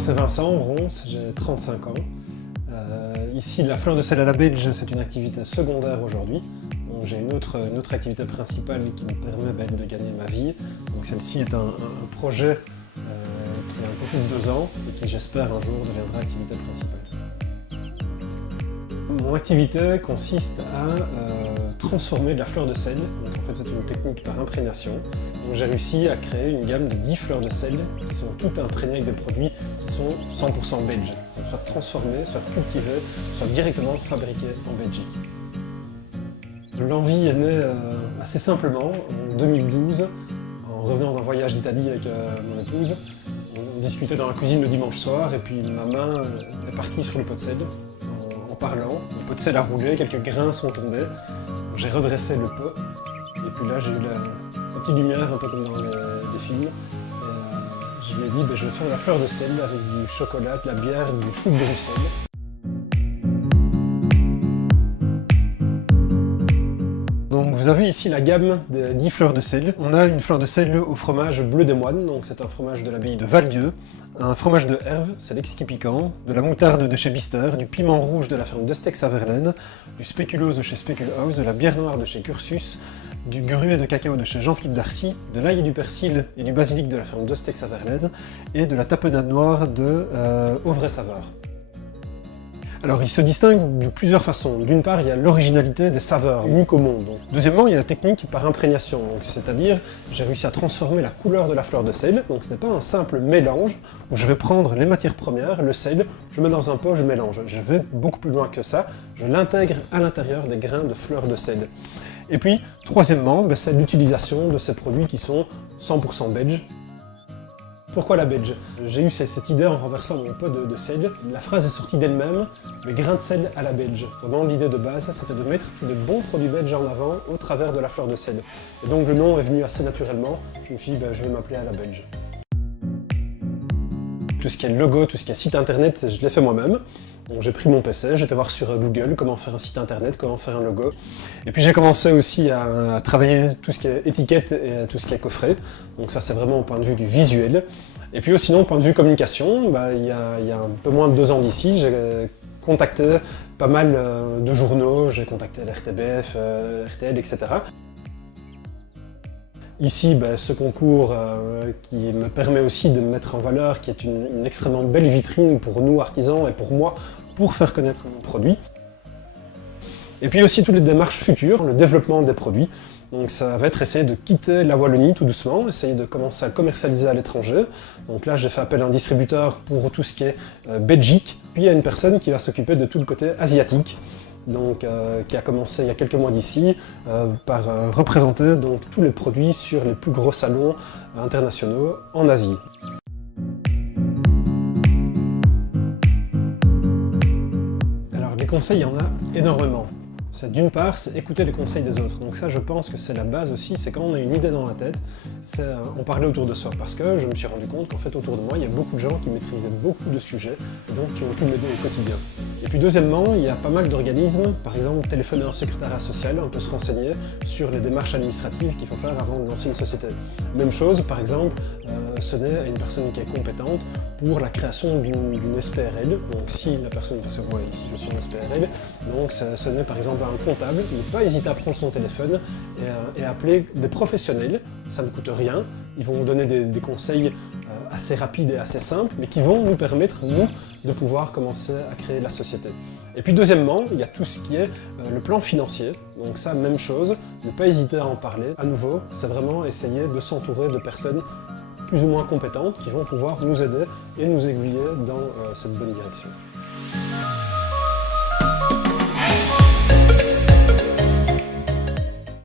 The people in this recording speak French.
c'est Vincent, Ronce, j'ai 35 ans. Ici, la fleur de sel à la belge, c'est une activité secondaire aujourd'hui. J'ai une autre activité principale qui me permet de gagner ma vie. Donc celle-ci est un projet qui a un peu plus de 2 ans et qui, j'espère, un jour deviendra activité principale. Mon activité consiste à transformer de la fleur de sel. Donc, en fait, c'est une technique par imprégnation. J'ai réussi à créer une gamme de 10 fleurs de sel qui sont toutes imprégnées avec des produits qui sont 100% belges. Donc, soit transformés, soit cultivés, soit directement fabriqués en Belgique. L'envie est née assez simplement en 2012, en revenant d'un voyage d'Italie avec mon épouse. On discutait dans la cuisine le dimanche soir et puis ma main est partie sur le pot de sel. En parlant, le pot de sel a roulé, quelques grains sont tombés. J'ai redressé le pot et puis là j'ai eu la petite lumière un peu comme dans les films. Et, je lui ai dit je vais faire la fleur de sel avec du chocolat, de la bière et du chou de Bruxelles. Donc vous avez ici la gamme des 10 fleurs de sel. On a une fleur de sel au fromage bleu des moines, donc c'est un fromage de l'abbaye de Val-Dieu, un fromage de Herve, c'est l'exquis piquant, de la moutarde de chez Bister, du piment rouge de la ferme d'Estex à Verlaine, du spéculoos de chez Speculhouse, de la bière noire de chez Cursus, du gruet de cacao de chez Jean-Philippe Darcy, de l'ail et du persil et du basilic de la ferme d'Estex à Verlaine, et de la tapenade noire de Auvray-Saveur. Alors, il se distingue de plusieurs façons. D'une part, il y a l'originalité des saveurs, uniques au monde. Deuxièmement, il y a la technique par imprégnation, c'est-à-dire j'ai réussi à transformer la couleur de la fleur de sel. Donc, ce n'est pas un simple mélange où je vais prendre les matières premières, le sel, je mets dans un pot, je mélange. Je vais beaucoup plus loin que ça. Je l'intègre à l'intérieur des grains de fleurs de sel. Et puis, troisièmement, c'est l'utilisation de ces produits qui sont 100% belges. Pourquoi la belge? J'ai eu cette idée en renversant mon pot de sel. La phrase est sortie d'elle-même, les grains de sel à la belge. Vraiment, l'idée de base, c'était de mettre de bons produits belges en avant au travers de la fleur de sel. Et donc le nom est venu assez naturellement. Je me suis dit, je vais m'appeler à la belge. Tout ce qui est logo, tout ce qui est site internet, je l'ai fait moi-même. Donc j'ai pris mon PC, j'étais voir sur Google comment faire un site internet, comment faire un logo. Et puis j'ai commencé aussi à travailler tout ce qui est étiquette et tout ce qui est coffret. Donc ça c'est vraiment au point de vue du visuel. Et puis sinon au point de vue communication, il y a un peu moins de 2 ans d'ici, j'ai contacté pas mal de journaux, j'ai contacté l'RTBF, RTL, etc. Ici, ce concours qui me permet aussi de me mettre en valeur, qui est une extrêmement belle vitrine pour nous artisans et pour moi, pour faire connaître mon produit. Et puis aussi toutes les démarches futures, le développement des produits. Donc ça va être essayer de quitter la Wallonie tout doucement, essayer de commencer à commercialiser à l'étranger. Donc là j'ai fait appel à un distributeur pour tout ce qui est Belgique. Puis il y a une personne qui va s'occuper de tout le côté asiatique. Donc, qui a commencé il y a quelques mois d'ici par représenter donc, tous les produits sur les plus gros salons internationaux en Asie. Alors les conseils, il y en a énormément. D'une part, c'est écouter les conseils des autres. Donc ça, je pense que c'est la base aussi, c'est quand on a une idée dans la tête, c'est en parler autour de soi. Parce que je me suis rendu compte qu'en fait, autour de moi, il y a beaucoup de gens qui maîtrisaient beaucoup de sujets, et donc qui ont pu m'aider au quotidien. Et puis deuxièmement, il y a pas mal d'organismes, par exemple, téléphoner à un secrétariat social, on peut se renseigner sur les démarches administratives qu'il faut faire avant de lancer une société. Même chose, par exemple, sonner à une personne qui est compétente pour la création d'une SPRL. Donc si la personne, parce que moi ici je suis une SPRL, donc sonner par exemple à un comptable, ne pas hésiter à prendre son téléphone et appeler des professionnels, ça ne coûte rien, ils vont vous donner des conseils assez rapides et assez simples, mais qui vont nous permettre, nous, de pouvoir commencer à créer la société. Et puis deuxièmement, il y a tout ce qui est le plan financier, donc ça, même chose, ne pas hésiter à en parler. À nouveau, c'est vraiment essayer de s'entourer de personnes plus ou moins compétentes qui vont pouvoir nous aider et nous aiguiller dans cette bonne direction.